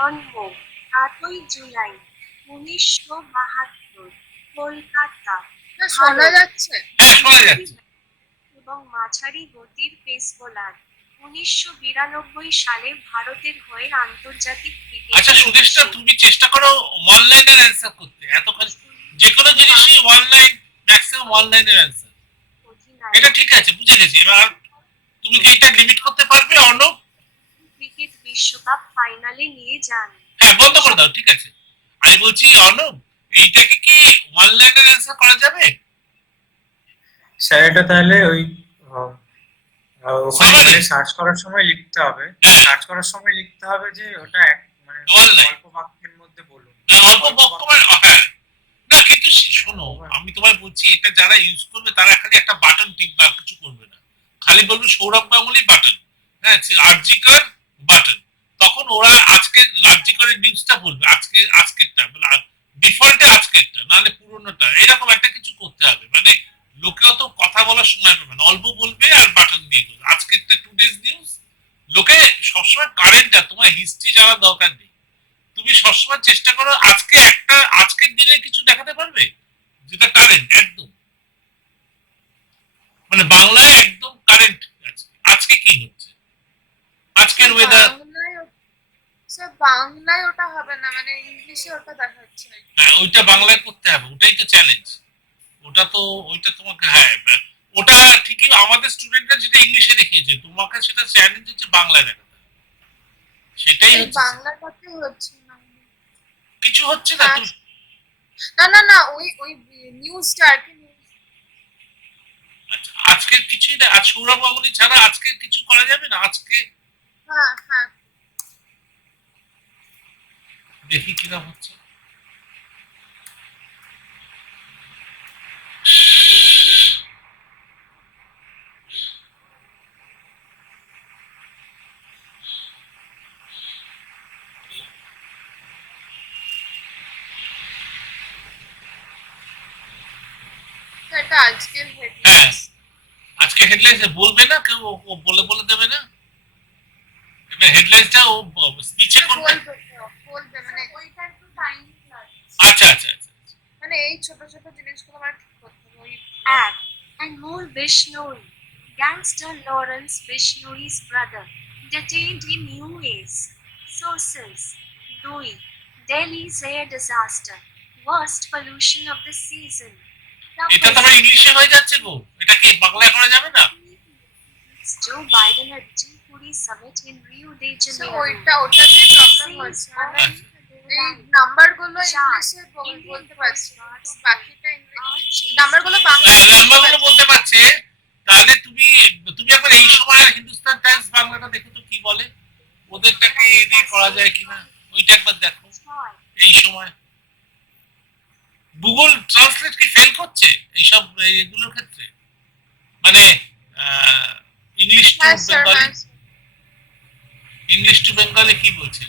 জন্ম 8ই জুলাই 1972, কলকাতা। শোনা যাচ্ছে? শোনা যাচ্ছে। এবং মাঝারি গতির পেস বোলার। 1992 সালে ভারতের হয়ে আন্তর্জাতিক ক্রিকেটে আচ্ছা সুদেশটা, তুমি চেষ্টা করো ওয়ান লাইনের অ্যান্সার করতে, এতখানি যে কোনো জিনিসই ওয়ান লাইন, ম্যাক্সিমাম ওয়ান লাইনের অ্যান্সার। এটা ঠিক আছে, বুঝে গেছি। এবার তুমি কি এটা লিমিট করতে পারবে অর্ণব? ক্রিকেট বিশ্বকাপ ফাইনালে নিয়ে যান। হ্যাঁ, বন্ধ করে দাও, ঠিক আছে। আমি বলছি অর্ণব, এইটাকে কি ওয়ান লাইনের অ্যান্সার করা যাবে? স্যার এটা তাহলে ওই ওখানে Summary? সার্চ করার সময় লিখতে হবে, হ্যাঁ। সার্চ করার সময় লিখতে হবে যে ওটা মানে One line। অল্প বাক্যের মধ্যে বলুন। অল্প বক্তব্য, হ্যাঁ। না কিন্তু শোনো, আমি তোমায় বলছি, এটা যারা ইউজ করবে তারা খালি একটা বাটন টিপবে, আর কিছু করবে না। খালি বলবে সৌরভ গাঙ্গুলি বাটন, হ্যাঁ, আরজিকর বাটন। তখন ওরা আজকে আরজিকরের নিউজটা বলবে, আজকেরটা মানে ডিফল্টে আজকেরটা, নাহলে পুরোনোটা, এরকম একটা কিছু করতে হবে। মানে লোকে অত কথা বলার সময় পাবে না, অল্প বলবে আর বাটন দিয়ে করবে। আজকেরটা টুডেজ নিউজ। লোকে সবসময় কারেন্টটা, তোমার হিস্ট্রি জানার দরকার নেই। তুমি সবসময় চেষ্টা করো আজকের দিনে কিছু দেখাতে পারবে যেটা কারেন্ট একদম, মানে বাংলায় একদম কারেন্ট আছে। আজকে কি হচ্ছে, আজকের ওয়েদার। বাংলায় ওটা হবে না, মানে ইংলিশে ওটা দেখাচ্ছে। হ্যাঁ, ওইটা বাংলায় করতে হবে, ওটাই তো চ্যালেঞ্জ। ওইটা তোমাকে, হ্যাঁ ওটা ঠিকই, আমাদের স্টুডেন্টরা যেটা ইংলিশে দেখিয়েছে, তোমাকে সেটা চ্যালেঞ্জ হচ্ছে বাংলায় দেখাতে হবে। সেটাই হচ্ছে, বাংলাটাতে হচ্ছে না, কিছু হচ্ছে না। না না না, ওই নিউজটা আর কি। আচ্ছা, আজকের কিছুই না, আজ সৌরভ গাঙ্গুলি ছাড়া আজকে কিছু করা যাবে না আজকে? হ্যাঁ হ্যাঁ, দেখি কিরকম হচ্ছে। এটা আজকের হ্যাঁ, আজকে হেডলাইন্স বলবে না কেউ, ও বলে বলে দেবে না। এবার হেডলাইন্সটা ও স্পিচে করবে। বলবে, মানে ওইটা একটু টাইম লাগে। আচ্ছা আচ্ছা আচ্ছা, মানে এই ছোট ছোট জিনিসগুলো আমার ঠিক করতে হবে। ওই Anmol Bishnoi, gangster Lawrence Bishnoi's brother, detained in UAS. Sources: 2. Delhi's air disaster, worst pollution of the season. এটা তো আমার ইংলিশে হয়ে যাচ্ছে গো, এটা কি বাংলায় করা যাবে না? Joe Biden at G20 summit in Rio de Janeiro. ওটাতে প্রবলেম হচ্ছে, মানে এই নাম্বারগুলো ইংলিশে বলতে পারছি, কিন্তু বাকিটা নাম্বারগুলো নাম্বারগুলো বলতে পারছে। তাহলে তুমি একবার এই সময় হিন্দুস্তান টাইমস বাংলাটা দেখো তো কি বলে, ওদেরটাকে নিয়ে করা যায় কিনা, ওইটা একবার দেখো। এই সময় গুগল ট্রান্সলেট কি ফেল করছে এইসব এগুলোর ক্ষেত্রে, মানে English to Bengali, English to Bengali কি বলছে?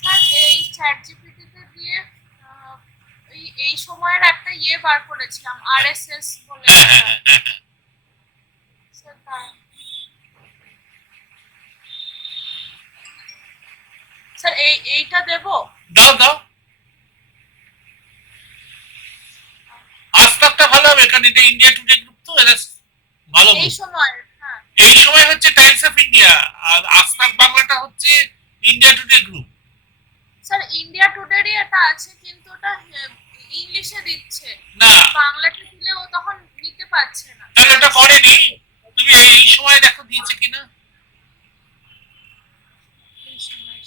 স্যার এই চ্যাট জিপিটিতে দিয়ে এই সময়ের একটা বার করেছিলাম, আরএসএস বলে। স্যার এইটা দেবো? দাও দাও, আজকালটা ভালো হবে, কারণ এটা ইন্ডিয়া টুডে গ্রুপ, তো এটা ভালো। এই সময় হচ্ছে টাইমস অফ ইন্ডিয়া, আর আজকাল বাংলাটা হচ্ছে India today group. Sir India টুডেরই এটা আছে, কিন্তু ওটা ইংলিশে দিচ্ছে না, বাংলাতে দিলে ও তখন নিতে পারছে না। তাহলে ওটা করেনি, তুমি এই সময় দেখো দিয়েছে কিনা।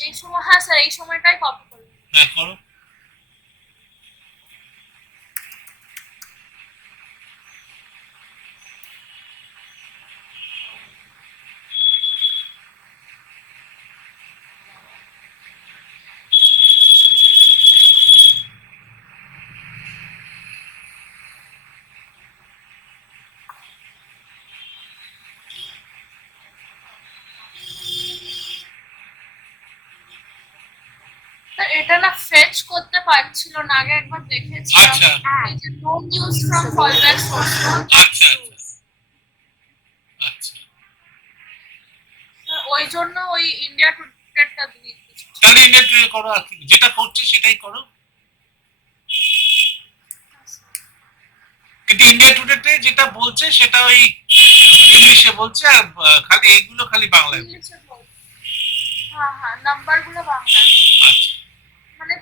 এই সময়, হ্যাঁ স্যার এই সময়টাই কপি করুন। হ্যাঁ করো। এটা না ফেচ করতে পারছিল না, আগে একবার দেখেছিলাম। আচ্ছা, এই যে no news from fallback source. আচ্ছা আচ্ছা, ওই জন্য ওই ইন্ডিয়া টুডেটা দিয়ে দিয়েছি। তাহলে ইন্ডিয়া টুডে করো, আর কি যেটা করছে সেটাই করো। কিন্তু ইন্ডিয়া টুডেতে যেটা বলছে সেটা ওই ইংলিশে বলছে, আর খালি এইগুলো খালি বাংলায় বলছে। ইংলিশে বল। হ্যাঁ হ্যাঁ, নাম্বারগুলো বাংলায়। আচ্ছা মানে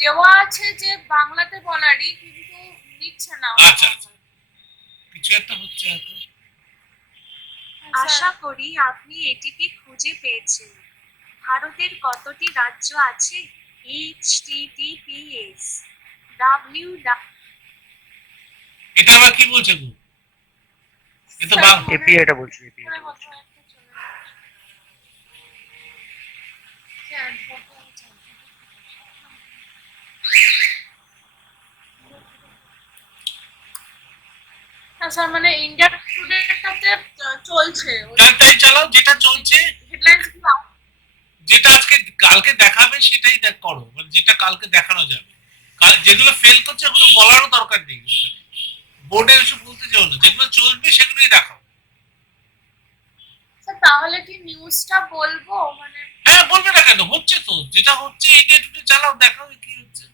দেওয়া আছে যে বাংলাতে বলারই, কিন্তু নিচ্ছে না। আচ্ছা আচ্ছা, কিছু একটা হচ্ছে হয়তো। আশা করি আপনি এটিকে খুঁজে পেয়েছেন। ভারতের কতটি রাজ্য আছে? https w এটা আবার কি বলছে গো? এ তো এপিআইটা বলছি, এপিআই। স্যার মানে ইন্ডিয়া টুডেটাতে চলছে তাই চালাও, যেটা চলছে হেডলাইন্স গুলো। যেটা আজকে কালকে দেখাবে সেটাই করো, মানে যেটা কালকে দেখানো যাবে। যেগুলো ফেল করছে ওগুলো বলারও দরকার নেই, বোর্ডে এসে বলতে যাও না, যেগুলো চলবে সেগুলোই দেখাও। স্যার তাহলে কি নিউজটা বলবো? মানে হ্যাঁ বলবে না কেন, হচ্ছে তো, যেটা হচ্ছে ইন্ডিয়া টুডে চালাও, দেখাও কি হচ্ছে।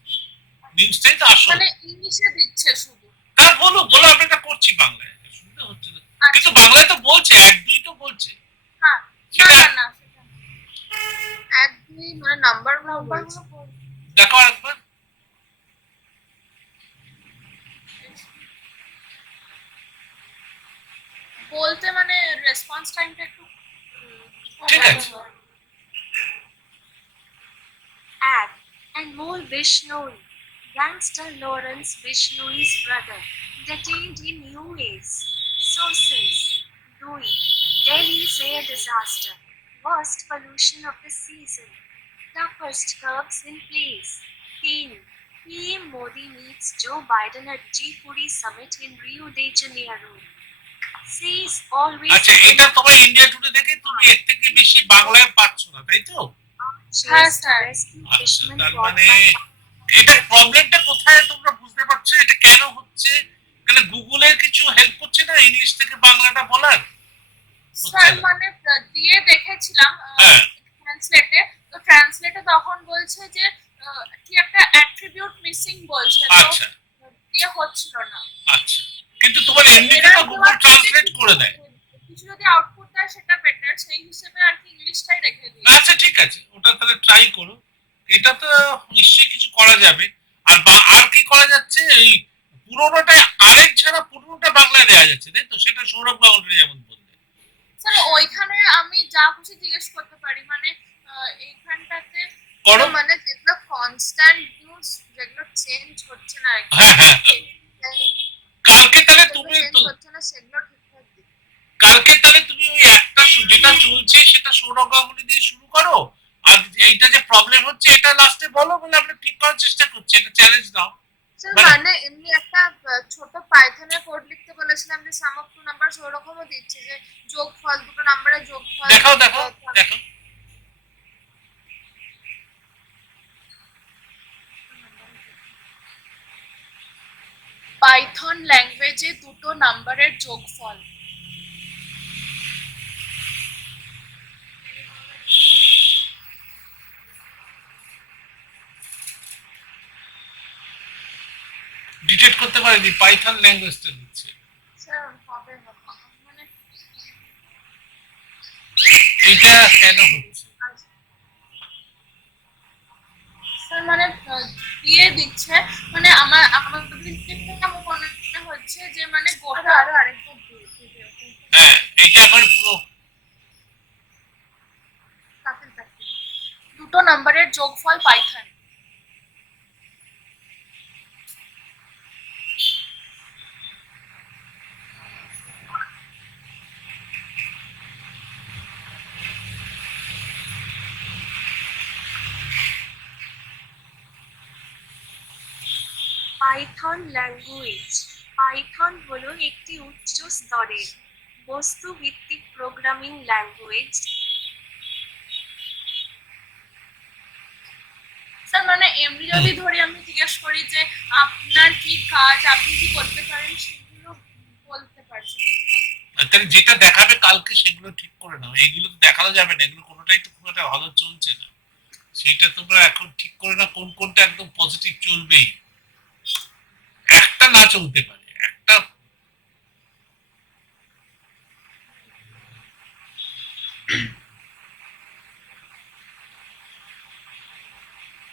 নিউজটাই তো আসল। মানে ইংলিশে দিচ্ছে শুধু। হ্যাঁ বলো বলো, আমি এটা করছি বাংলায়, শুনতে হচ্ছে না। কিন্তু বাংলায় তো বলছে, এক দুই তো বলছে। হ্যাঁ সেটা না না, এক দুই মানে নাম্বারগুলো বলছে। দেখো একবার। বলতে মানে রেসপন্স টাইমটা একটু ঠিক আছে। Ad Anmol Bishnoi, gangster Lawrence Bishnoi's brother, detained in UAS. Sources: Doi, Delhi's air disaster, worst pollution of the season, toughest curbs in place. 10. PM Modi meets Joe Biden at G20 summit in Rio de Janeiro. Says always. আচ্ছা, এটা তোমার India today দেখে তুমি এর থেকে বেশি বাংলায় পাচ্ছ না, তাই তো? হ্যাঁ স্যার। আচ্ছা, তার মানে এটা প্রবলেমটা কোথায় তোমরা বুঝতে পারছো, এটা কেন হচ্ছে? মানে গুগলের কিছু হেল্প করছে না ইংলিশ থেকে বাংলাটা বলার? স্যার মানে দিয়ে দেখেছিলাম হ্যাঁ ট্রান্সলেটে, তো ট্রান্সলেটে তখন বলছে যে কি একটা অ্যাট্রিবিউট মিসিং বলছে, তো আচ্ছা দিয়ে হচ্ছিল না। আচ্ছা, কিন্তু তোমার এমনিতে তো গুগল ট্রান্সলেট করে দেয়। কিছু যদি আউটপুট দেয় সেটা বেটার, সেই হিসেবে আর কি ইংলিশটাই রেখে দিই। আচ্ছা ঠিক আছে, ওটা তাহলে ট্রাই করো, এটা তো নিশ্চয়ই কিছু করা যাবে। আর আর কি করা যাচ্ছে, এই পুরোনোটা আরেক ছাড়া পুরোনোটা বাংলায় দেওয়া যাচ্ছে, তাই তো? সেটা সৌরভ গাঙ্গুলি যেমন বললেন। স্যার ওইখানে আমি যা খুশি জিজ্ঞেস করতে পারি, মানে এইখানটাতে করো। মানে যেগুলো কনস্ট্যান্ট নিউজ, যেগুলো চেঞ্জ হচ্ছে না আর কি। হ্যাঁ হ্যাঁ হ্যাঁ। কালকে তাহলে তুমি হচ্ছে না সেগুলো ঠিকঠাক দিই। কালকে তাহলে তুমি ওই একটা যেটা চলছে সেটা সৌরভ গাঙ্গুলি দিয়ে শুরু করো, আর এইটা যে প্রবলেম হচ্ছে এটা লাস্টে বলো, বলে আমরা ঠিক করার চেষ্টা করছি, এটা চ্যালেঞ্জ দাও। স্যার মানে এমনি একটা ছোট পাইথনের কোড লিখতে বলেছিলাম যে সাম অফ টু নাম্বারস, ওরকমও দিচ্ছে যে যোগফল, দুটো নাম্বারের যোগফল। দেখাও দেখাও দেখো। পাইথন ল্যাঙ্গুয়েজে দুটো নাম্বারের যোগফল। ডিটেক্ট করতে পারিনি, পাইথন ল্যাঙ্গুয়েজটা দিচ্ছে। স্যার হবে মানে এটা কেন হচ্ছে? স্যার মানে দিয়ে দিচ্ছে, মানে আমার মনে হচ্ছে যে মানে গোটা আরো আরেকবার হ্যাঁ এইটা আবার পুরো দুটো নাম্বারের যোগফল পাইথন। Python language. পাইথন হলো একটি উচ্চ স্তরের বস্তু ভিত্তিক প্রোগ্রামিং ল্যাঙ্গুয়েজ। স্যার মানে এমনি যদি ধরি আমি জিজ্ঞেস করি যে আপনার কি কাজ, আপনি কি করতে পারেন, সেগুলো বলতে পারছি। তাহলে যেটা দেখাবে কালকে সেগুলো ঠিক করে নাও, এইগুলো তো দেখানো যাবে না, এগুলো কোনোটাই তো খুব একটা ভালো চলছে না, সেটা তোমরা এখন ঠিক করে না কোন কোনটা একদম পজিটিভ চলবেই, একটা না চলতে পারে একটা।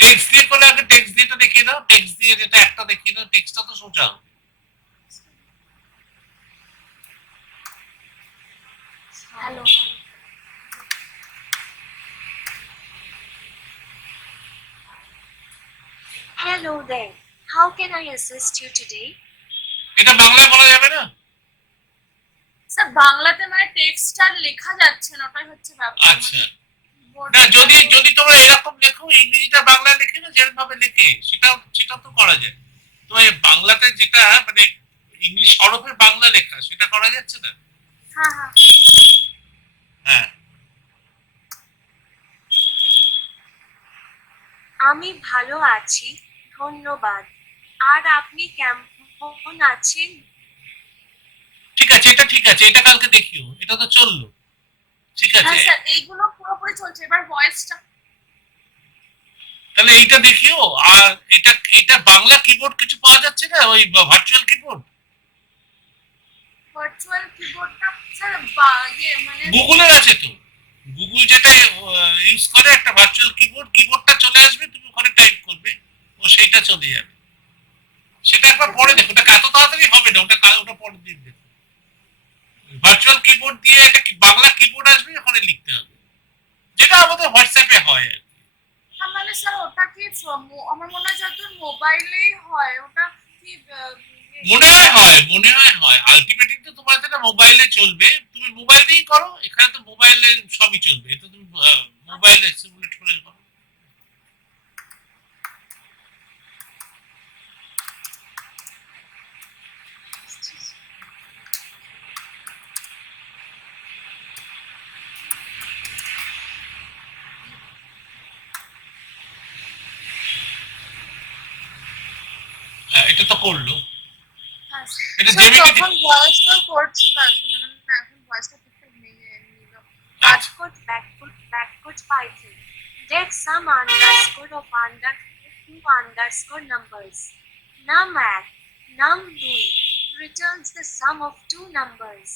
টেক্সট দিয়ে করলে আগে টেক্সট দিয়ে দেখিয়ে দাও, টেক্সট দিয়ে যেটা একটা দেখিয়ে দাও, টেক্সটটা তো সোজা হবে। Hello. Hello there. How can I assist you today? এটা বাংলায় বলা যাবে না? স্যার বাংলাতে মানে টেক্সট আর লেখা যাচ্ছে না, ওটাই হচ্ছে ব্যাপার। আচ্ছা, না যদি যদি তোমরা এরকম লেখো, ইংরেজিটা বাংলায় লেখে না যেরকম ভাবে লেখে, সেটা তো করা যায়। তো এই বাংলাতে যেটা মানে ইংলিশ হরফের বাংলা লেখা, সেটা করা যাচ্ছে না। হ্যাঁ হ্যাঁ হ্যাঁ, আমি ভালো আছি, ধন্যবাদ। আর আপনি কেমন আছেন? ঠিক আছে, এটা ঠিক আছে, এটা কালকে দেখিও, এটা তো চললো। ঠিক আছে, হ্যাঁ স্যার এইগুলো পুরোপুরি চলছে, এবার ভয়েসটা তাহলে এইটা দেখিও। আর এটা এটা বাংলা কিবোর্ড কিছু পাওয়া যাচ্ছে না, ওই ভার্চুয়াল কিবোর্ড ভার্চুয়াল কিবোর্ডটা স্যার মানে গুগলের আছে তো। গুগল যেটা ইউজ করে একটা ভার্চুয়াল কিবোর্ড, কিবোর্ডটা চলে আসবে, তুমি ওখানে টাইপ করবে, ও সেইটা চলে যাবে। সেটা একবার পরে দেখো, ওটা এত তাড়াতাড়ি হবে না, ওটা পরে দিন দেখো। ভার্চুয়াল কিবোর্ড দিয়ে এটা বাংলা কিবোর্ড আসবে, ওখানে লিখতে হবে, যেটা আমাদের হোয়াটসঅ্যাপে হয় আর কি। হ্যাঁ মানে স্যার ওটা কি আমার মনে হয় যত মোবাইলেই হয়, ওটা কি মনে হয় আলটিমেটলি তো তোমার যেটা মোবাইলে চলবে, তুমি মোবাইল দিয়েই করো, এখানে তো মোবাইলে সবই চলবে, এটা তুমি মোবাইলে সিমুলেট করে করো। এটা তো করলো, এটা স্যার জেমিনি তখন ভয়েসটা করছিল আসলে, মানে না এখন ভয়েসটা ঠিকঠাক নেই নিল। Backward, backward Python. Get some underscore of two underscore numbers. Num@, num2 returns the sum of two numbers.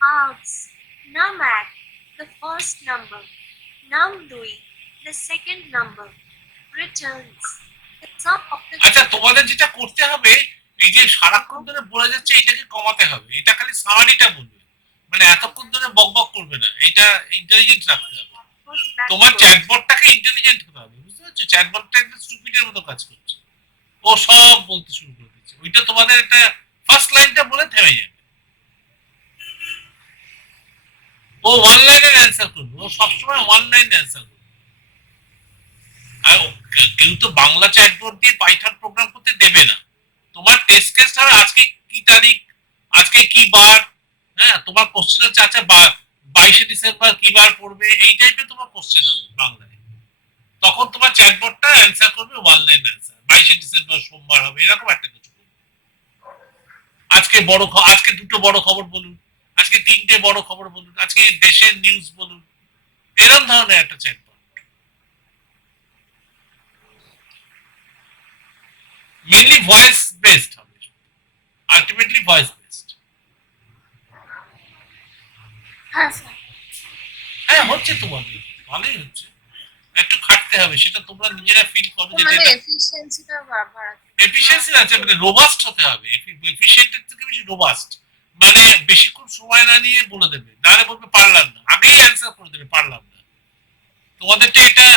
Args, num@, the first number. Num2, the second number. Returns the sum of the আচ্ছা, তোমাদের যেটা করতে হবে, এই যে সারাক্ষণ ধরে বলে যাচ্ছে এটাকে কমাতে হবে, এটা খালি সামারিটা বলবে, মানে এতক্ষণ ধরে বকবক করবে না, এটা ইন্টেলিজেন্ট রাখতে হবে। তোমার চ্যাটবটটাকে ইন্টেলিজেন্ট হতে হবে, বুঝতে পারছো? চ্যাটবটটা একটা স্টুপিডের মতো কাজ করছে, ও সব বলতে শুরু করে দিচ্ছে। ওইটা তোমাদের একটা ফার্স্ট লাইনটা বলে থেমে যাবে, ও ওয়ান লাইনের অ্যান্সার করবে, ও সবসময় ওয়ান লাইন অ্যান্সার করবে। আর কেউ তো বাংলা চ্যাটবট দিয়ে পাইথন প্রোগ্রাম করতে দেবে না। তোমার টেস্ট কেস হবে আজকে কি তারিখ, আজকে কি বার, হ্যাঁ তোমার কোশ্চেন হচ্ছে আচ্ছা 22শে ডিসেম্বর কি বার পড়বে, এই টাইপের তোমার কোশ্চেন হবে বাংলায়। তখন তোমার চ্যাটবটটা অ্যান্সার করবে ওয়ান লাইন অ্যান্সার, 22শে ডিসেম্বর সোমবার হবে, এরকম একটা কিছু করবে। আজকে দুটো বড় খবর বলুন, আজকে তিনটে বড় খবর বলুন, আজকে দেশের নিউজ বলুন, এরকম ধরনের একটা চ্যাটবট। মেইনলি ভয়েস বেসড হবে, আলটিমেটলি ভয়েস বেসড। হ্যাঁ স্যার হ্যাঁ হচ্ছে, তোমাদের ভালোই হচ্ছে, একটু খাটতে হবে, সেটা তোমরা নিজেরা ফিল করো। মানে যেটা এফিশিয়েন্সিটা বাড়াতে এফিশিয়েন্সি আছে, মানে রোবাস্ট হতে হবে, এফিশিয়েন্টের থেকে বেশি রোবাস্ট, মানে বেশিক্ষণ সময় না নিয়ে বলে দেবে, নাহলে বলবে পারলাম না, আগেই অ্যান্সার করে দেবে পারলাম না। তোমাদেরটা এটা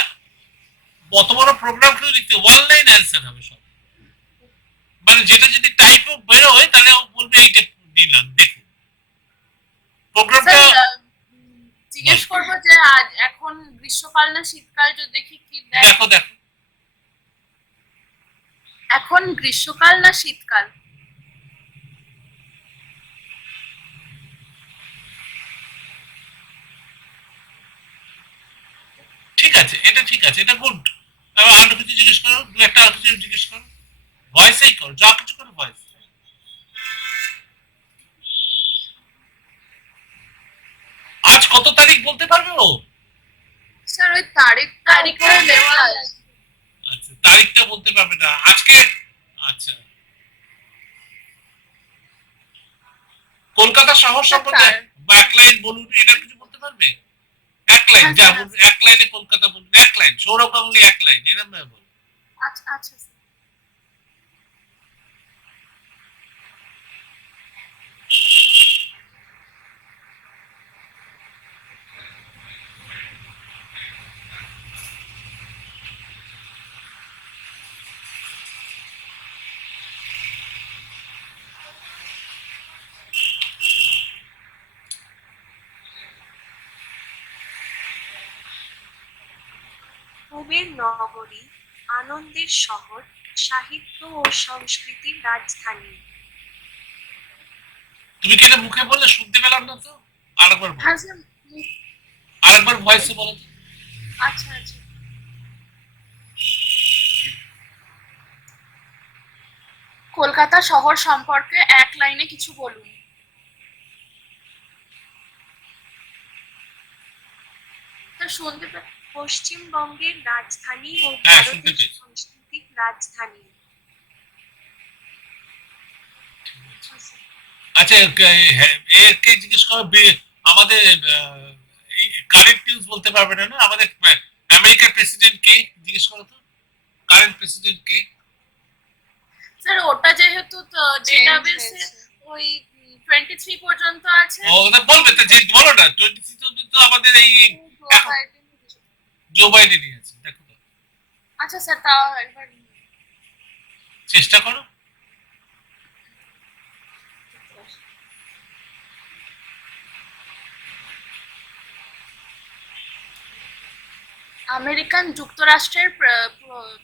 অত বড় প্রোগ্রাম কেউ লিখতে ওয়ান লাইন অ্যান্সার হবে সব, মানে যেটা যদি টাইপও বেরোয় তাহলে ও বলবে এইটা দিলাম দেখুন প্রোগ্রামটা। স্যার জিজ্ঞেস করবো যে আজ এখন গ্রীষ্মকাল না শীতকাল, যদি দেখি কি দেখো দেখো এখন গ্রীষ্মকাল না শীতকাল। ঠিক আছে, এটা ঠিক আছে, এটা গুড। আরো কিছু জিজ্ঞেস করো, দু একটা আরো কিছু জিজ্ঞেস করো, ভয়েসেই করো, যা কিছু করো ভয়েস। আজ কত তারিখ বলতে পারবে ও? স্যার ওই তারিখটা উপরে লেখা তারিখটা বলতে পারবে না আজকে। আচ্ছা, কলকাতা শহর সম্বন্ধে বা এক লাইন বলুন, এটা কিছু বলতে পারবে? এক লাইন, যা বলুন, এক লাইনে কলকাতা বলুন, এক লাইন, সৌরভ গাঙ্গুলি এক লাইন, এরকম ভাবে বলুন। আচ্ছা আচ্ছা স্যার। কুবের নগরী, আনন্দের শহর, সাহিত্য ও সংস্কৃতির রাজধানী। তুমি কি এটা মুখে বললে? শুনতে পেলাম না তো, আরেকবার বলো, হ্যাঁ স্যার। আরেকবার ভয়েসে বলো তো। আচ্ছা আচ্ছা। কলকাতা শহর সম্পর্কে এক লাইনে কিছু বলুন। স্যার শুনতে পশ্চিমবঙ্গের রাজধানী ও হ্যাঁ, শুনতে ভারতের পেয়েছি। সাংস্কৃতিক রাজধানী। আচ্ছা, একে জিজ্ঞেস করো, আমাদের এই কারেন্ট নিউজ বলতে পারবে না, না আমাদের আমেরিকার প্রেসিডেন্ট কে, জিজ্ঞেস করো তো, কারেন্ট প্রেসিডেন্ট কে? স্যার ওটা যেহেতু ডেটাবেসে হয়েছে। ওই 23 পর্যন্ত আছে। ও ওটা বলবে তো, যে বলো না, 23 তো আমাদের এই এখন জো বাইডেনই আছে, দেখো তো, আচ্ছা স্যার তাও একবার চেষ্টা করো। আমেরিকান যুক্তরাষ্ট্রের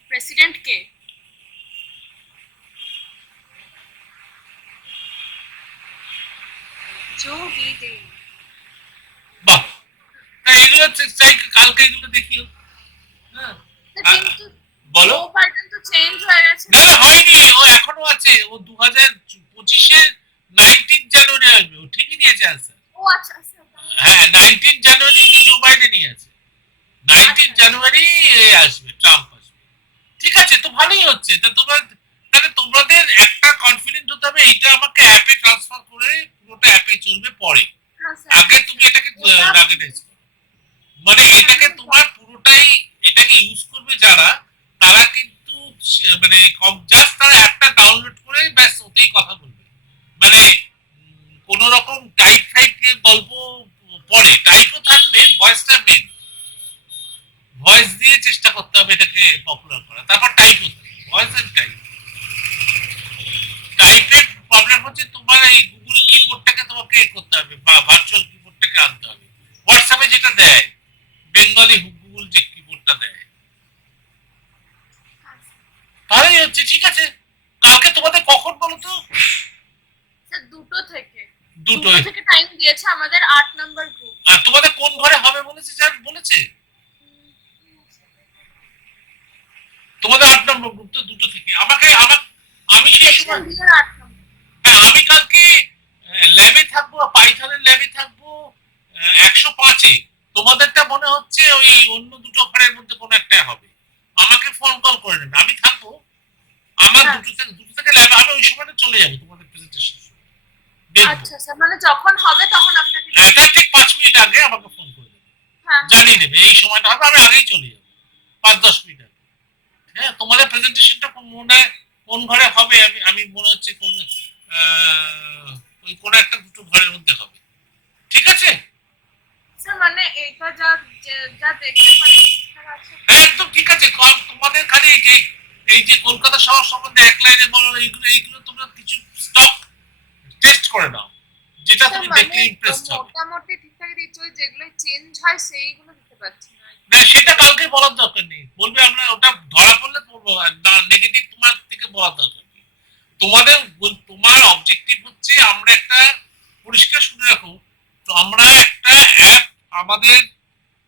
প্রেসিডেন্ট কে? Joe Biden. বাহ, তা এগুলো চাই, কালকে এগুলো দেখিও। হ্যাঁ, কিন্তু বলো। জো বাইডেন তো চেঞ্জ হয়ে গেছে। না না, হয়নি, ও এখনো আছে, ও 2025-এ 19 জানুয়ারি আসবে, ও ঠিকই দিয়েছে আনসার। ও আচ্ছা আচ্ছা। হ্যাঁ, 19 জানুয়ারি জো বাইডেনই আছে, 19 জানুয়ারি আসবে, ট্রাম্প আসবে। ঠিক আছে, তো ভালোই হচ্ছে। তা তোমার, তাহলে তোমাদের একটা কনফিডেন্ট হতে হবে, এইটা আমাকে অ্যাপে ট্রান্সফার করে পুরোটা অ্যাপে চলবে পরে। হ্যাঁ আগে তুমি এটাকে রাগেটাইজ করো, মানে এটাকে তোমার পুরোটাই, এটাকে ইউজ করবে যারা, তারা কিন্তু মানে জাস্ট তারা অ্যাপটা ডাউনলোড করে ব্যাস ওতেই কথা বলবে। মানে কোন রকম টাইপ ফাইপ গল্প পরে, টাইপও থাকবে, ভয়েসটা মেন, ভয়েস দিয়ে চেষ্টা করতে হবে এটাকে পপুলার করা, তারপর টাইপ হতে হবে, ভয়েস এন্ড টাইপ। টাইপের প্রবলেম হচ্ছে তোমার এই গুগল কিবোর্ডটাকে তোমাকে করতে হবে, বা ভার্চুয়াল কিবোর্ডটাকে আনতে হবে। হোয়াটসঅ্যাপে যেটা দেয়, বেঙ্গলি গুগল যে কিবোর্ডটা দেয়, ভালোই হচ্ছে। ঠিক আছে, কালকে তোমাদের কখন বলো তো? স্যার দুটো থেকে দুটো। টাইম দিয়েছে আমাদের 8 নাম্বার গ্রুপ। আর তোমাদের কোন ঘরে হবে বলেছে, স্যার বলেছে? তোমাদের 8 নম্বর গ্রুপ তো, দুটো থেকে। আমি সেই সময়, 8 নাম্বার। হ্যাঁ আমি কালকে ল্যাবে থাকবো, পাইথনের ল্যাবে থাকবো 105-এ। তোমাদেরটা মনে হচ্ছে ওই অন্য দুটো ঘরের মধ্যে কোনো একটা হবে। আমাকে ফোন কল করে নেবে, আমি থাকবো। আমার দুটো থেকে ল্যাবে, আমি ওই সময়টা চলে যাবো তোমাদের প্রেজেন্টেশন। আচ্ছা স্যার, মানে যখন হবে তখন আপনাকে এটা ঠিক 5 মিনিট আগে আমাকে ফোন করে দেবে, জানিয়ে দেবে এই সময়টা হবে, আমি আগেই চলে যাবো 5-10 মিনিট আগে। হ্যাঁ, তোমাদের প্রেজেন্টেশনটা কোন ঘরে হবে, আমি মনে হচ্ছে কোন ওই কোন একটা দুটো ঘরের মধ্যে হবে। ঠিক আছে স্যার, মানে এইটা যা যা দেখছেন মানে ঠিকঠাক আছে? হ্যাঁ, একদম ঠিক আছে। তোমাদের খালি এই যে কলকাতা শহর সম্বন্ধে এক লাইনে বলো, এইগুলো তোমরা কিছু স্টক টেস্ট করে নাও, যেটা তুমি দেখলে ইমপ্রেসড হবে। মোটামুটি ঠিকঠাক দিচ্ছি, ওই যেগুলো চেঞ্জ হয় সেইগুলো দিতে পারছি না। না, সেটা কালকে বলার দরকার নেই, বলবে আমরা ওটা ধরা পড়লে বলবো, না নেগেটিভ তোমার থেকে বলার দরকার নেই। তোমার অবজেক্টিভ হচ্ছে, আমরা একটা, পরিষ্কার শুনে রাখো, তো আমরা একটা অ্যাপ আমাদের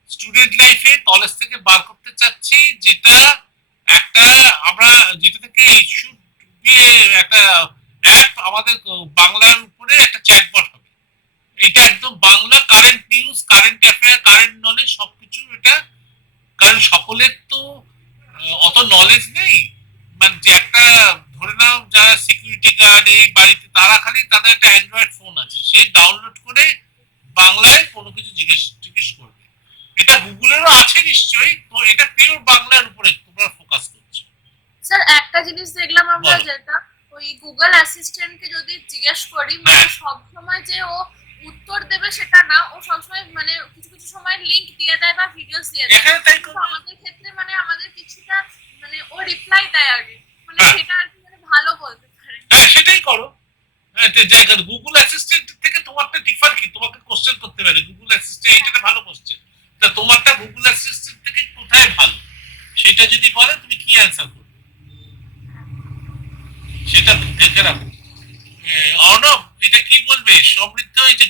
স্টুডেন্ট লাইফে কলেজ থেকে বার করতে চাচ্ছি, যেটা একটা, আমরা যেটা থেকে শুড বি একটা অ্যাপ, আমাদের বাংলার উপরে একটা চ্যাটবট হবে। এটা একদম Bangla, current news, current affair, current knowledge সবকিছু এটা। কারণ সকলের তো অত নলেজ নেই, মানে যে একটা ধরে নাও যারা সিকিউরিটি গার্ড এই বাড়িতে, তারা খালি তাদের একটা অ্যান্ড্রয়েড ফোন আছে, সে ডাউনলোড করে বাংলায় কোনো কিছু জিজ্ঞেস টিজ্ঞেস করবে। এটা গুগলেরও আছে নিশ্চয়ই, তো এটা পিওর বাংলার উপরে তোমরা ফোকাস করছো। স্যার একটা জিনিস দেখলাম আমরা, বলো। যেটা ওই গুগল অ্যাসিস্ট্যান্টকে যদি জিজ্ঞেস করি, মানে সব সময় যে ও উত্তর দেবে সেটা না, ও সবসময় মানে কিছু কিছু সময় লিংক দিয়ে দেয় বা ভিডিওস দিয়ে দেয়। এখানে তাই কিন্তু করবে। আমাদের ক্ষেত্রে মানে আমাদের কিছুটা মানে ও রিপ্লাই দেয় আগে, মানে হ্যাঁ। সেটা আর কি মানে ভালো বলতে পারে। হ্যাঁ সেটাই করো। হ্যাঁ জায়গা গুগল অ্যাসিস্ট্যান্ট থেকে তোমারটা ডিফার কি, তোমাকে কোশ্চেন করতে পারে গুগল অ্যাসিস্ট্যান্ট, এটা ভালো কোশ্চেন, তা তোমারটা গুগল অ্যাসিস্ট্যান্ট থেকে কোথায় ভালো সেটা যদি বলে তুমি কি অ্যান্সার করবে সেটা দেখে রাখো। অর্ণব এটা কি বলবে, সমৃদ্ধ এই যে